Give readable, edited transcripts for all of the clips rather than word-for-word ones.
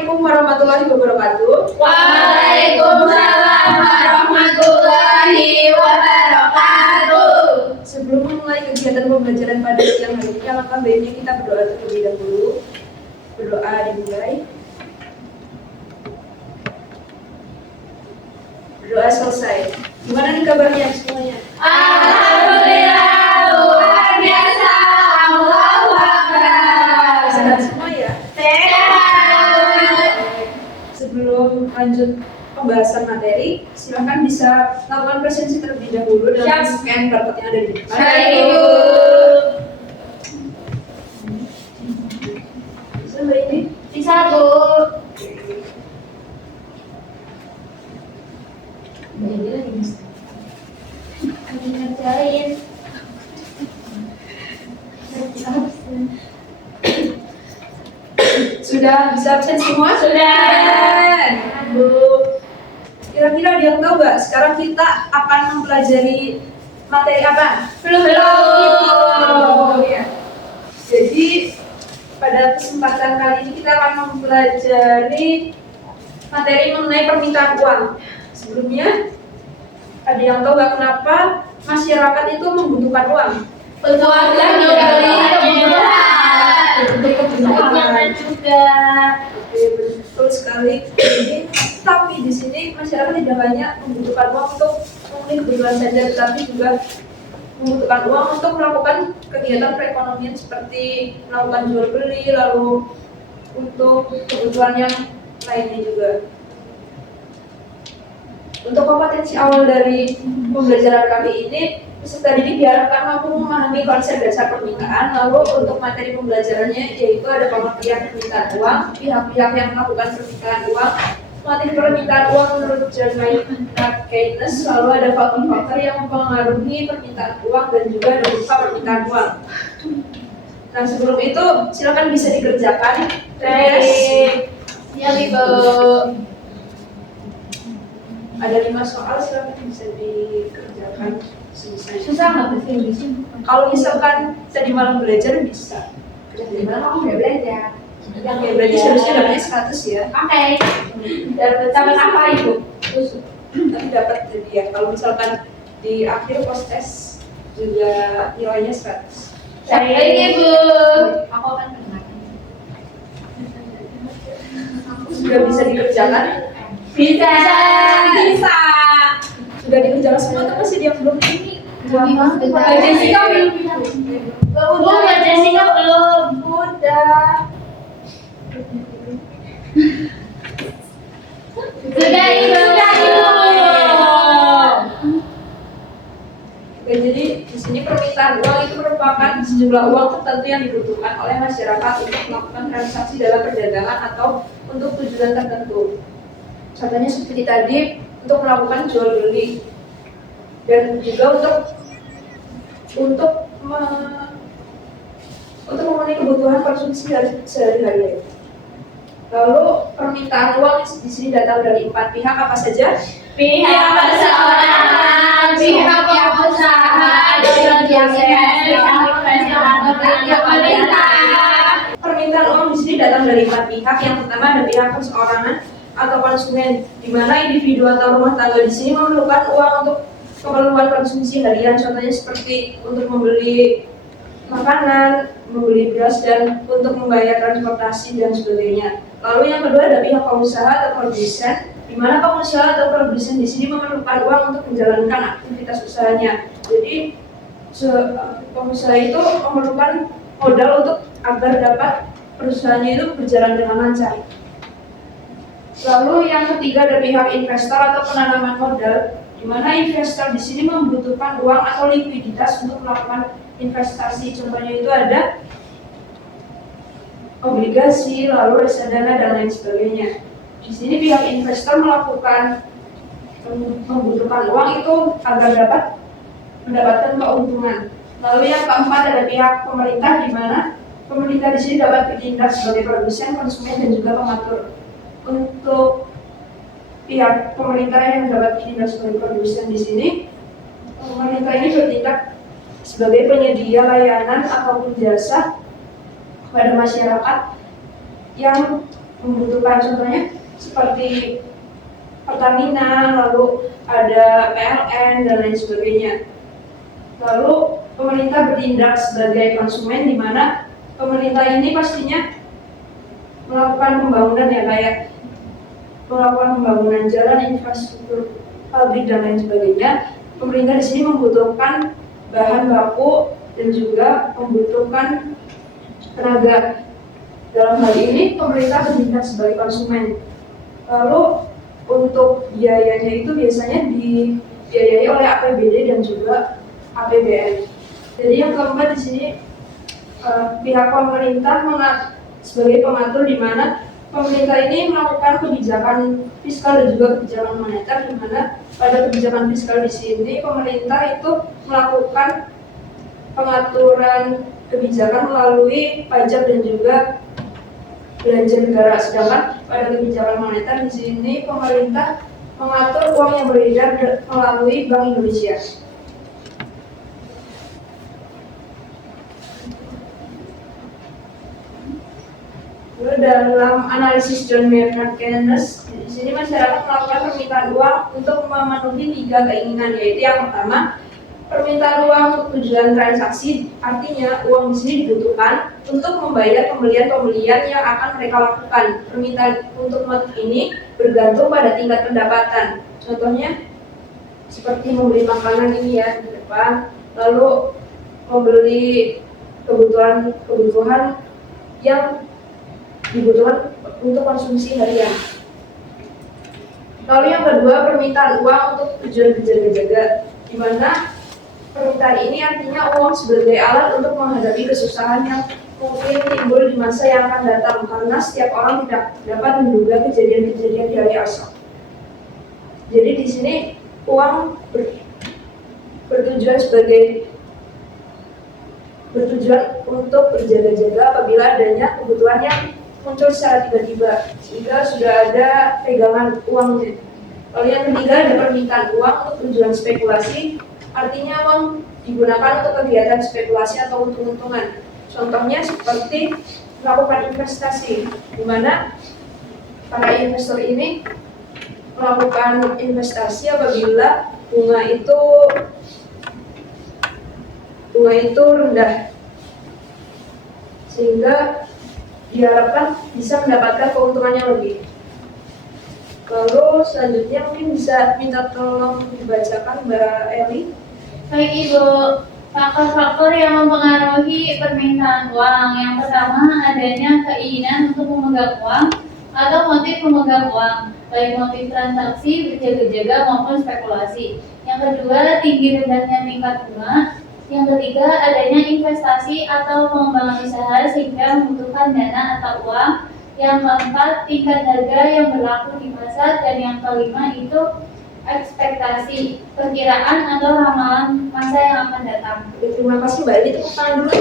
Assalamualaikum warahmatullahi wabarakatuh. Waalaikumsalam warahmatullahi wabarakatuh. Sebelum memulai kegiatan pembelajaran pada siang hari ini, alangkah baiknya kita berdoa terlebih dahulu. Berdoa dimulai. Berdoa selesai. Gimana nih kabarnya semuanya? Alhamdulillah, luar biasa. Allahu Akbar. Sehat semua ya? Sehat. Sebelum lanjut pembahasan materi, silakan bisa lakukan presensi terlebih dahulu dengan scan barcode yang ada di depan. Baik. Bisa Mbak ini? Bisa, Bu. Mbak ini lagi bisa. Lagi ngerjain. Sudah bisa absen semua? Sudah. Bu, kira-kira ada yang tahu nggak sekarang kita akan mempelajari materi apa? Belum. Ya. Jadi pada kesempatan kali ini kita akan mempelajari materi mengenai permintaan uang. Sebelumnya ada yang tahu nggak kenapa masyarakat itu membutuhkan uang? Untuk membeli kebutuhan juga. Oke, betul sekali. Tapi di sini masyarakat tidak hanya membutuhkan uang untuk memenuhi kebutuhan saja, tetapi juga membutuhkan uang untuk melakukan kegiatan perekonomian seperti melakukan jual beli, lalu untuk kebutuhan yang lainnya juga. Untuk kompetensi awal dari pembelajaran kali ini, peserta didik diharapkan mampu memahami konsep dasar permintaan. Lalu untuk materi pembelajarannya yaitu ada pengertian permintaan uang, pihak-pihak yang melakukan permintaan uang, materi permintaan uang menurut John Maynard Keynes, lalu ada faktor-faktor yang mempengaruhi permintaan uang dan juga ada berupa permintaan uang. Nah sebelum itu silakan bisa dikerjakan. Baik. Ya, Ibu. Ada 5 soal, silakan bisa dikerjakan selesai. Susah nggak sih? Kalau misalkan tadi malam belajar bisa. Dari mana kamu udah belajar? Ya berarti seharusnya dapatnya 100 ya. Oke. Dapat apa, Ibu? Nanti dapat jadi ya. Kalau misalkan di akhir post test juga nilainya 100. Baik, Ibu. Aku akan dengarkan. Sudah bisa dikerjakan? Bisa. Bisa. Sudah dikerjakan semua atau masih dia belum ini? Mbak Jessica belum. Bu, Mbak Jessica belum. Udah. Sudah, Ibu. Sudah, Ibu. Oke, jadi di sini permintaan uang itu merupakan sejumlah uang tertentu yang dibutuhkan oleh masyarakat untuk melakukan transaksi dalam perdagangan atau untuk tujuan tertentu. Contohnya seperti tadi untuk melakukan jual beli dan juga untuk memenuhi kebutuhan konsumsi sehari-hari. Lalu permintaan uang di sini datang dari 4 pihak apa saja? Pihak perseorangan, pihak yang usaha, dan pihak pemerintah. Permintaan uang di sini datang dari 4 pihak. Yang pertama ada pihak perseorangan atau konsumen, di mana individu atau rumah tangga di sini memerlukan uang untuk keperluan konsumsi harian, contohnya seperti untuk membeli makanan, membeli beras, dan untuk membayar transportasi dan sebagainya. Lalu yang kedua ada pihak pengusaha atau produsen, di mana pengusaha atau produsen di sini memerlukan uang untuk menjalankan aktivitas usahanya. Jadi pengusaha itu memerlukan modal untuk agar dapat perusahaannya itu berjalan dengan lancar. Lalu yang ketiga ada pihak investor atau penanaman modal, di mana investor di sini membutuhkan uang atau likuiditas untuk melakukan investasi. Contohnya itu ada obligasi, lalu reksadana dan lain sebagainya. Di sini pihak investor membutuhkan uang itu agar dapat mendapatkan keuntungan. Lalu yang keempat ada pihak pemerintah, di mana pemerintah di sini dapat bertindak sebagai produsen, konsumen dan juga pengatur. Untuk pihak pemerintah yang dapat bertindak sebagai produsen di sini, pemerintah ini bertindak sebagai penyedia layanan ataupun jasa kepada masyarakat yang membutuhkan, contohnya seperti Pertamina, lalu ada PLN dan lain sebagainya. Lalu pemerintah bertindak sebagai konsumen, di mana pemerintah ini pastinya melakukan pembangunan ya, kayak melakukan pembangunan jalan, infrastruktur, pabrik dan lain sebagainya. Pemerintah di sini membutuhkan bahan baku dan juga membutuhkan tenaga. Dalam hal ini pemerintah bertindak sebagai konsumen. Lalu untuk biayanya itu biasanya dibiayai oleh APBD dan juga APBN. Jadi yang keempat di sini pihak pemerintah sebagai pengatur, di mana pemerintah ini melakukan kebijakan fiskal dan juga kebijakan moneter, di mana pada kebijakan fiskal di sini pemerintah itu melakukan pengaturan kebijakan melalui pajak dan juga belanja negara. Sedangkan pada kebijakan moneter di sini pemerintah mengatur uang yang beredar melalui Bank Indonesia. Lalu dalam analisis John Maynard Keynes, di sini masyarakat melakukan permintaan uang untuk memenuhi 3 keinginan, yaitu yang pertama, permintaan uang untuk tujuan transaksi, artinya uang di sini dibutuhkan untuk membayar pembelian-pembelian yang akan mereka lakukan. Permintaan untuk motif ini bergantung pada tingkat pendapatan. Contohnya seperti membeli makanan ini ya di depan, lalu membeli kebutuhan yang dibutuhkan untuk konsumsi harian. Lalu yang kedua, permintaan uang untuk tujuan berjaga-jaga, di mana permintaan ini artinya uang sebagai alat untuk menghadapi kesusahan yang mungkin timbul di masa yang akan datang, karena setiap orang tidak dapat menduga kejadian-kejadian di hari esok. Jadi di sini uang bertujuan untuk berjaga-jaga apabila adanya kebutuhan yang muncul secara tiba-tiba, sehingga sudah ada pegangan uangnya. Lalu yang ketiga, ada permintaan uang untuk tujuan spekulasi, artinya uang digunakan untuk kegiatan spekulasi atau untung-untungan. Contohnya seperti melakukan investasi, di mana para investor ini melakukan investasi apabila bunga itu rendah, sehingga diharapkan bisa mendapatkan keuntungan yang lebih. Lalu selanjutnya mungkin bisa minta tolong dibacakan Mbak Eli. Baik Ibu, faktor-faktor yang mempengaruhi permintaan uang. Yang pertama, adanya keinginan untuk memegang uang atau motif memegang uang, baik motif transaksi, berjaga-jaga maupun spekulasi. Yang kedua, tinggi rendahnya tingkat bunga. Yang ketiga, adanya investasi atau pengembangan usaha sehingga membutuhkan dana atau uang. Yang keempat, tingkat harga yang berlaku di pasar. Dan yang kelima itu ekspektasi, perkiraan atau ramalan masa yang akan datang. Terima kasih Mbak Eli, tepuk tangan dulu.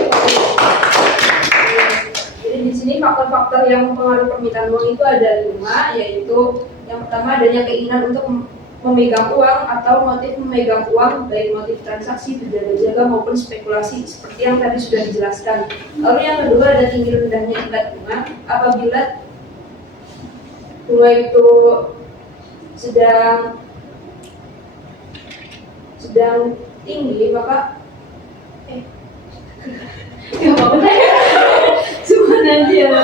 Jadi di sini faktor-faktor yang mempengaruhi permintaan uang itu ada 5, yaitu yang pertama adanya keinginan untuk memegang uang atau motif memegang uang, baik motif transaksi, berjaga-jaga maupun spekulasi, seperti yang tadi sudah dijelaskan. Lalu yang kedua ada tinggi rendahnya tingkat bunga, apabila bunga itu sedang tinggi, maka Gak apa-apa ya, cuma aja.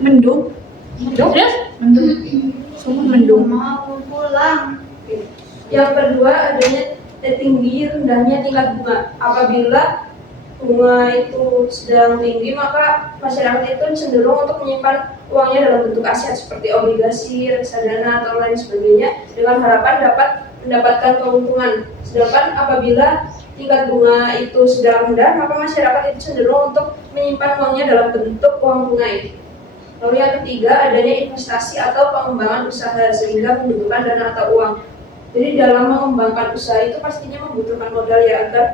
mendung. Terus? Mendung. Mau pulang. Yang kedua adanya tinggi rendahnya tingkat bunga. Apabila bunga itu sedang tinggi, maka masyarakat itu cenderung untuk menyimpan uangnya dalam bentuk aset seperti obligasi, reksadana atau lain sebagainya dengan harapan dapat mendapatkan keuntungan. Sedangkan apabila tingkat bunga itu sedang rendah, maka masyarakat itu cenderung untuk menyimpan uangnya dalam bentuk uang bunga ini. Lalu yang ketiga adanya investasi atau pengembangan usaha sehingga membutuhkan dana atau uang. Jadi dalam mengembangkan usaha itu pastinya membutuhkan modal ya, agar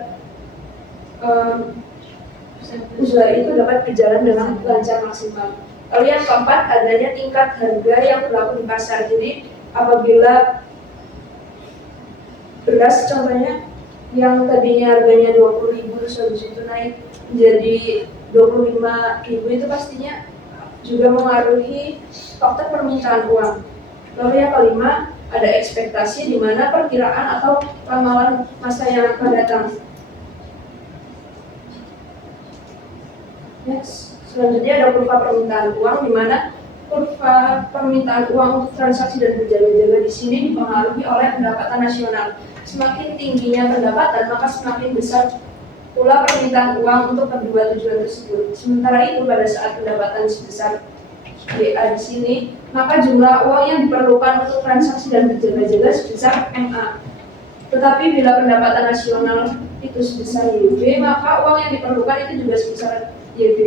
usaha itu dapat berjalan dengan lancar maksimal. Lalu yang keempat adanya tingkat harga yang berlaku di pasar. Jadi apabila beras contohnya yang tadinya harganya 20.000 terus habis itu naik menjadi 25.000, itu pastinya juga mengaruhi faktor permintaan uang. Lalu yang kelima, ada ekspektasi di mana perkiraan atau ramalan masa yang akan datang. Next, selanjutnya ada kurva permintaan uang, di mana kurva permintaan uang untuk transaksi dan berjaga-jaga di sini dipengaruhi oleh pendapatan nasional. Semakin tingginya pendapatan, maka semakin besar pula permintaan uang untuk kedua tujuan tersebut. Sementara itu, pada saat pendapatan sebesar BA di sini, maka jumlah uang yang diperlukan untuk transaksi dan berjaga-jaga sebesar MA. Tetapi bila pendapatan nasional itu sebesar YB, maka uang yang diperlukan itu juga sebesar YB.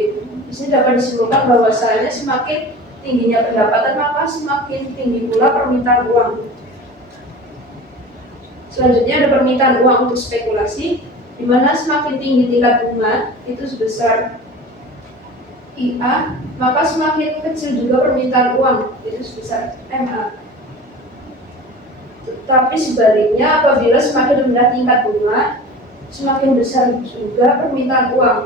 Di sini dapat disimpulkan bahwasanya semakin tingginya pendapatan, maka semakin tinggi pula permintaan uang. Selanjutnya ada permintaan uang untuk spekulasi, di mana semakin tinggi tingkat bunga itu sebesar IA, maka semakin kecil juga permintaan uang itu sebesar MA. Tetapi sebaliknya, apabila semakin rendah tingkat bunga, semakin besar juga permintaan uang.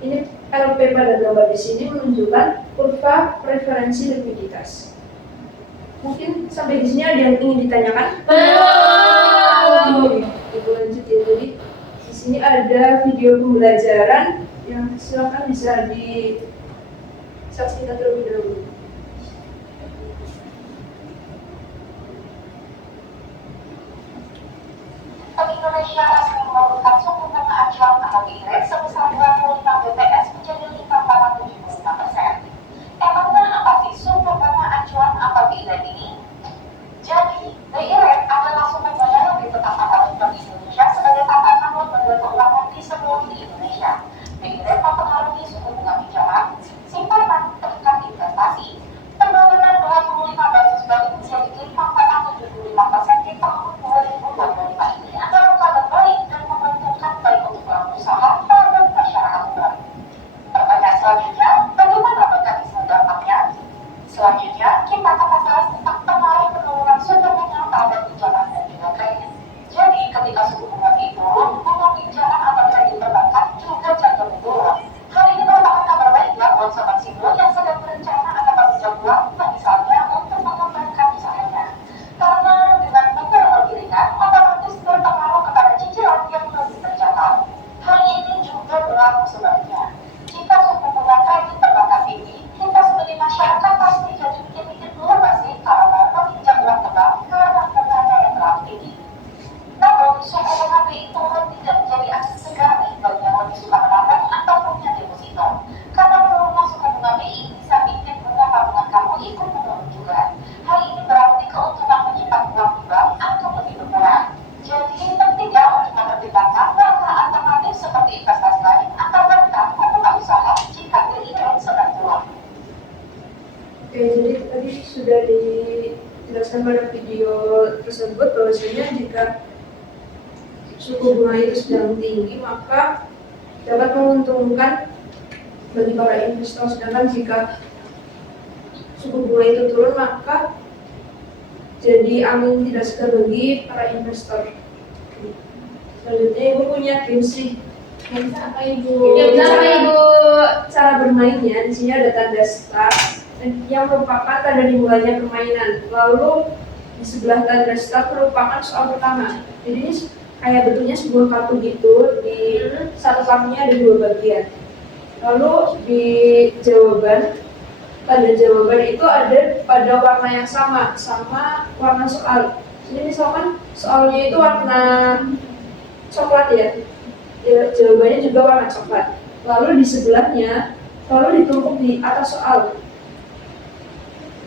Ini LP pada gambar di sini menunjukkan kurva preferensi likuiditas. Mungkin sampai di sini ada yang ingin ditanyakan? Ibu lanjut ya. Jadi di sini ada video pembelajaran yang silakan bisa disaksikan terlebih dahulu. Bank Indonesia resmi menurunkan suku bunga acuan atau BI rate sebesar 25 BPS menjadi 5,75%. Emangnya apa sih suku bunga acuan atau BI rate ini? Jadi, BI rate adalah suku bunga yang ditetapkan oleh Bank Indonesia sebagai tatanan lembaga keuangan di seluruh Indonesia. BI rate mempengaruhi suku bunga pinjaman, simpanan, bahkan investasi. Penurunan 25 basis point menjadi 5,75% di tahun 2025 ini adalah kabar baik dan menguntungkan baik untuk pelaku usaha maupun masyarakat umum. Pertanyaan selanjutnya, bagaimana mekanisme dampaknya? Selanjutnya, kita akan membahas tentang pengaruh penurunan suku bunga pada pinjaman dan juga kredit. Jadi, ketika suku bunga turun, bunga pinjaman atau kredit perbankan juga cenderung turun. Hal ini merupakan kabar baik ya buat sobat sipil yang sedang berencana akan meminjam uang, misalnya untuk mengembangkan usahanya. Karena dengan bunga yang lebih ringan, otomatis berpengaruh kepada cicilan yang lebih terjangkau. Hal ini juga berlaku sebaliknya. Jika suku bunga kredit perbankan tinggi, kita sebagai masyarakat pasti jadi mikir-mikir dulu masih kalau mau meminjam uang ke bank karena bunganya yang terlalu tinggi. Namun, suku bunga BI turun tidak menjadi angin segar nih bagi yang lebih suka menabung atau punya deposito. Karena penurunan suku bunga BI bisa bikin bunga tabungan kamu ikut menurun juga. Hal ini berarti keuntungan menyimpan uang di bank akan lebih berkurang. Jadi penting ya untuk mempertimbangkan langkah alternatif seperti investasi lain atau bahkan membuka usaha jika BI rate sedang turun. Oke, jadi tadi sudah dijelaskan pada video tersebut bahwasanya jika suku bunga itu sedang tinggi, maka dapat menguntungkan bagi para investor. Sedangkan jika suku bunga itu turun, maka jadi angin tidak segar bagi para investor. Selanjutnya, Ibu punya games nih. Games apa Ibu? Cara bermainnya di sini ada tanda start yang merupakan tanda dimulainya permainan. Lalu di sebelah tanda start merupakan soal pertama. Jadi ini kayak bentuknya sebuah kartu gitu, di satu kartunya ada dua bagian. Lalu di jawaban, tanda jawaban itu ada pada warna yang sama warna soal. Jadi misalkan soalnya itu warna coklat ya, jawabannya juga warna coklat. Lalu di sebelahnya, lalu ditumpuk di atas soal.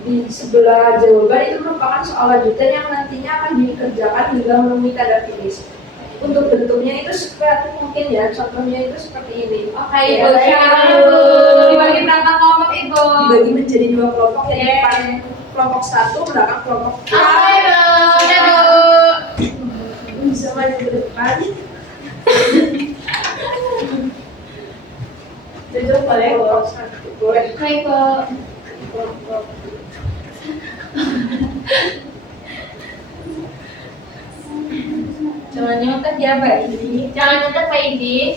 Di sebelah jawaban itu merupakan soal lanjutan yang nantinya akan dikerjakan hingga menemui tanda finish. Untuk bentuknya itu seperti mungkin ya, contohnya itu seperti ini. Oke, Ibu, sekarang Ibu dibagi berapa kelompok Ibu? Dibagi menjadi dua kelompok, yang depan kelompok satu, belakang kelompok dua. Oke, Ibu. Udah, Bu. Bisa maju ke depan. Jujur boleh kelompok satu, boleh. Baik, Bu. Kelompok. Jangan nyontek ya Mbak ini. Jangan nyontek Pak Indi.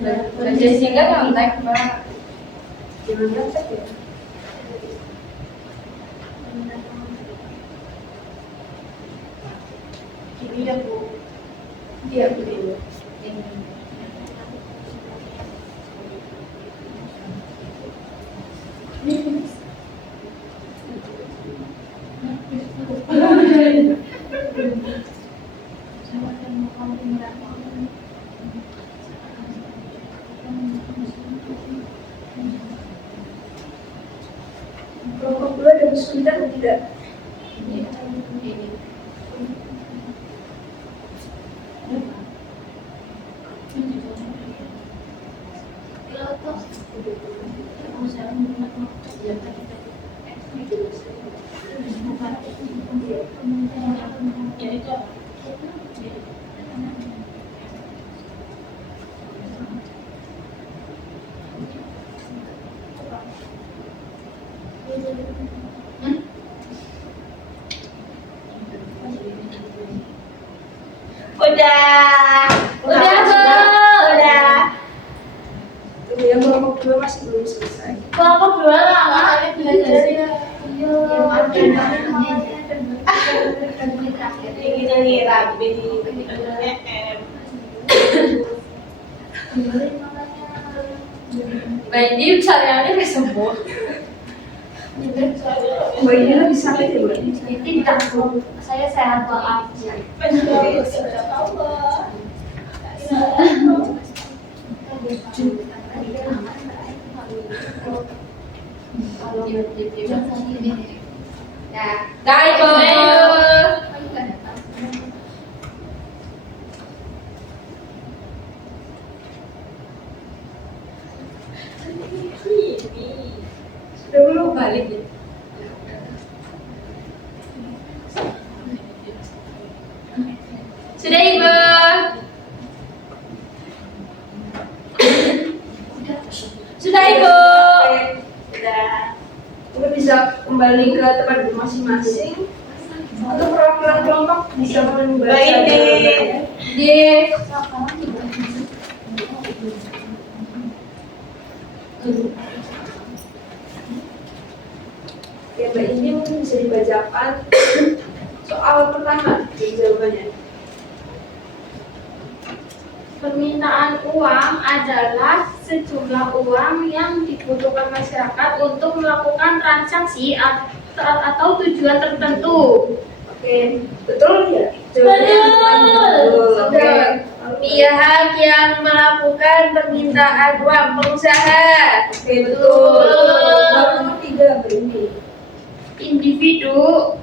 Mbak Jessica nyontek Mbak. Jangan nyontek ya. Ini ya Bu. Iya Bu. Rokok dulu ada kesulitan atau tidak? Udah. Udah, Bu. Udah. Tunggu yang kelompok dua masih belum selesai. Kelompok 2 lama kali belajar. Ini nih rapi. Mbak Indi cariannya udah sembuh. Mbak ini lagi sakit ya Mbak? Tidak, Bu. Saya sehat walafiat. Dah Ibu. Sudah belum balik ya? Sudah, Ibu. Sudah, Ibu. Udah. Kita bisa kembali ke tempat duduk masing-masing. Untuk perwakilan kelompok bisa membaca. Mbak Indi. Ye. Ya Mbak ini mungkin bisa dibacakan soal pertama dari jawabannya. Permintaan uang adalah sejumlah uang yang dibutuhkan masyarakat untuk melakukan transaksi atau tujuan tertentu. Oke, betul ya? Betul. Oke. Pihak yang melakukan permintaan uang pengusaha, Oke, betul. Baru nomor 3 Mbak ini. individu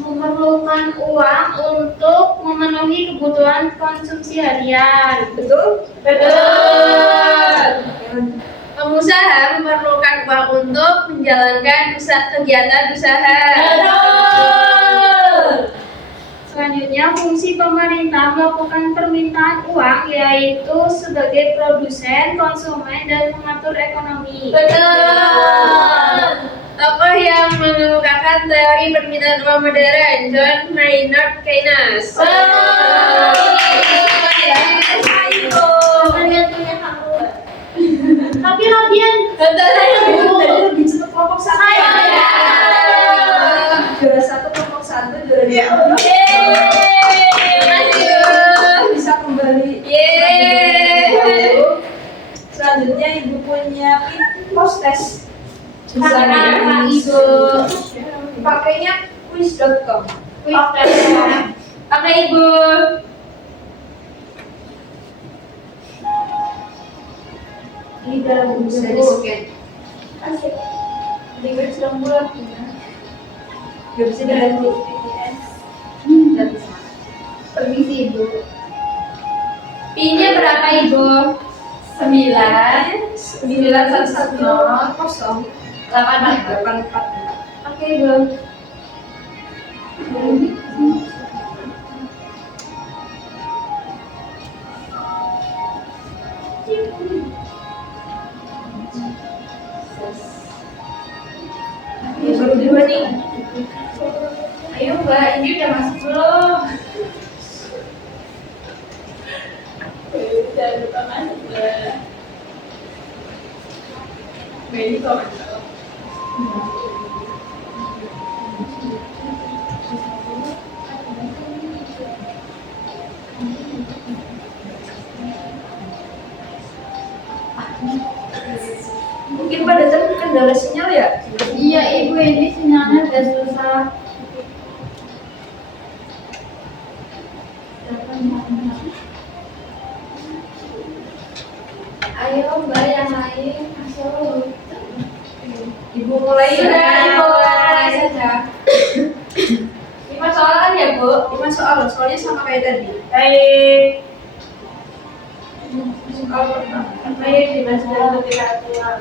memerlukan uang untuk memenuhi kebutuhan konsumsi harian. Betul? Betul. Pengusaha memerlukan uang untuk menjalankan kegiatan usaha. Selanjutnya, fungsi pemerintah melakukan permintaan uang yaitu sebagai produsen, konsumen, dan mengatur ekonomi. Betul. Tokoh yang mengemukakan teori permintaan uang modern, John Maynard Keynes. Tapi Rabian, Lebih cepat kelompok satu. Juara 1 kelompok 1, juara 2 kelompok bisa kembali. Selanjutnya Ibu punya post test. Bisa Ibu. pakainya quiz.com. Pakai Ibu. Ini dalam buku Bisa di-scan. Di web sedang bulan. Gak bisa dilihat. Permisi Ibu. PIN-nya berapa Ibu? 9 911 kosong 84. 84. Oke Ibu. Ini baru 2 nih. Ayo Mbak, ini udah masuk belum? lupa masuk ke medical. Mungkin pada kendala sinyal ya? Iya ibu, ini sinyalnya udah susah. Ayo mbak yang lain masuk. Ibu mulai ya? Sudah dimulai saja. 5 soalan ya Bu? 5 soal, soalnya sama kayak tadi. Baik. Soal pertama. Baik, dibaca literatur.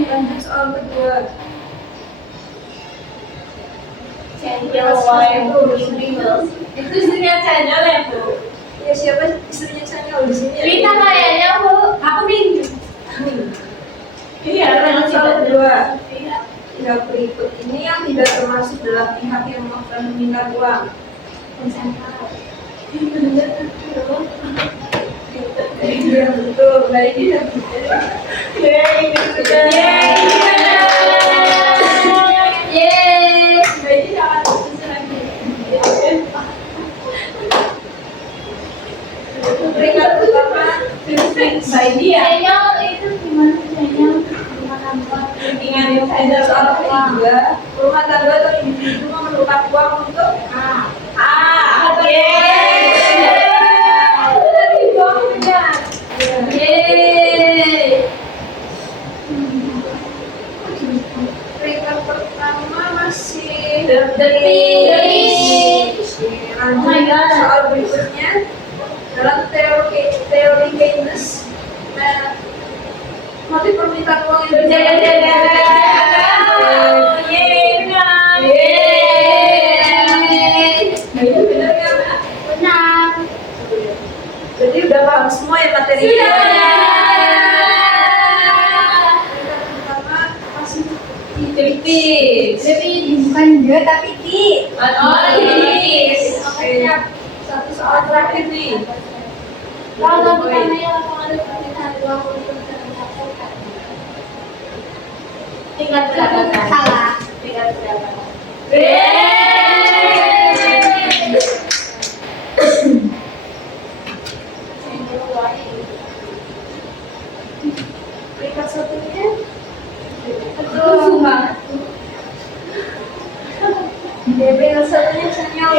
Lanjut soal kedua. Itu istrinya channel ya Bu? Ya siapa istrinya Chanyeol di sini? Rita kayaknya Bu. Aku nih. Iya, Lanjut soal kedua. Pihak berikut ini yang tidak termasuk dalam pihak yang akan meminta uang. Iya betul, baik ya. Peringkat pertama, Channel itu gimana channel? ada soal ketiga, rumah tangga atau individu memerlukan uang untuk peringkat pertama masih Detik. Lanjut Oh my God. soal berikutnya dalam teori Keynes, motif permintaan uang yang benar ya Mbak? Benar. Jadi udah paham semua ya materinya. Sudah. Peringkat pertama masih tipis. Bukan juga tapi di. Oke, satu soal terakhir nih. Kalau bukan yang ada permintaan uang untuk tercapai. Tingkat berapa? Salah. Tingkat berapa? Peringkat satunya Aduh, banget. peringkat satunya Chanyeol.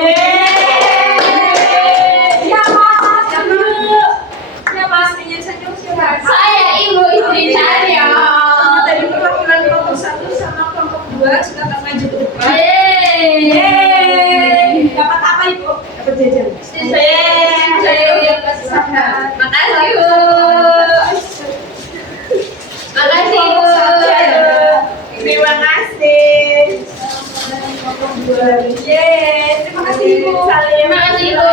Siapa aslinya Chanyeol siapa? Saya ibu istri saya. Sama tadi perwakilan kelompok 1 sama kelompok 2 silakan maju ke depan. Dapat apa Ibu? Dapat jajan. Saya yang kesusahan. Makasih Bu. Makasih Bu. Terima kasih. Terima kasih Ibu. Terima kasih Bu.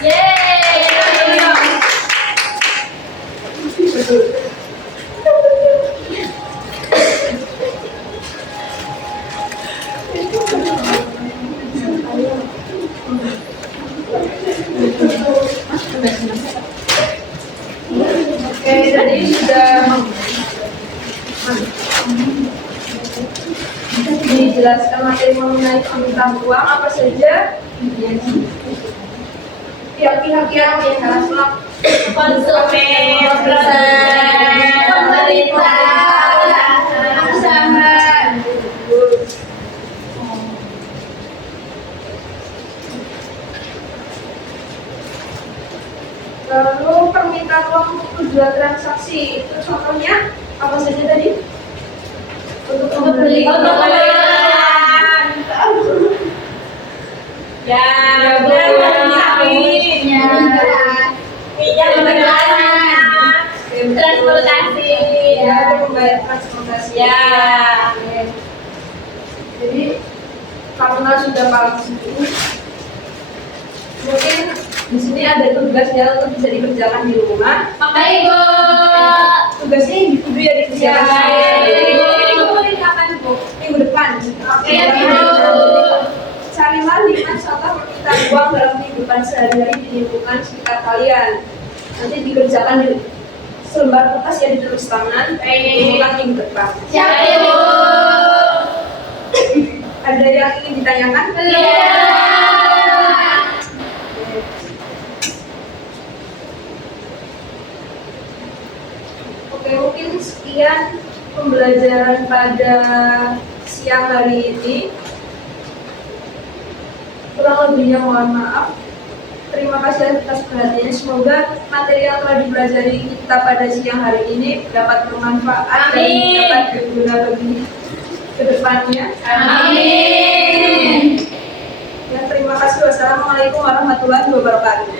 Yeay. Oke, tadi sudah dijelaskan materi mengenai permintaan uang apa saja. Pihak-pihak yang harus melakukan Konsumen, produsen, pemerintah, usaha. Lalu permintaan uang untuk tujuan transaksi itu contohnya apa saja tadi? Untuk membeli. Untuk membeli. Ya, Ya, Bu. benar. Ya. Minyak tugasnya untuk bisa dikerjakan di rumah. Oke, Ibu. Tugasnya individu ya dikerjakan. Ini kapan, Bu? Minggu depan. Oke, Ibu. Carilah 5 contoh permintaan uang dalam kehidupan sehari-hari di lingkungan sekitar kalian. Nanti dikerjakan di selembar kertas ya ditulis tangan. Diulang minggu depan. Siap, Ibu. Ada yang ingin ditanyakan? Oke, mungkin sekian pembelajaran pada siang hari ini. Kurang lebihnya mohon maaf. Terima kasih atas perhatiannya. Semoga materi yang telah dipelajari kita pada siang hari ini dapat bermanfaat dan dapat berguna bagi kedepannya. Amin. Ya, terima kasih. Wassalamualaikum warahmatullahi wabarakatuh.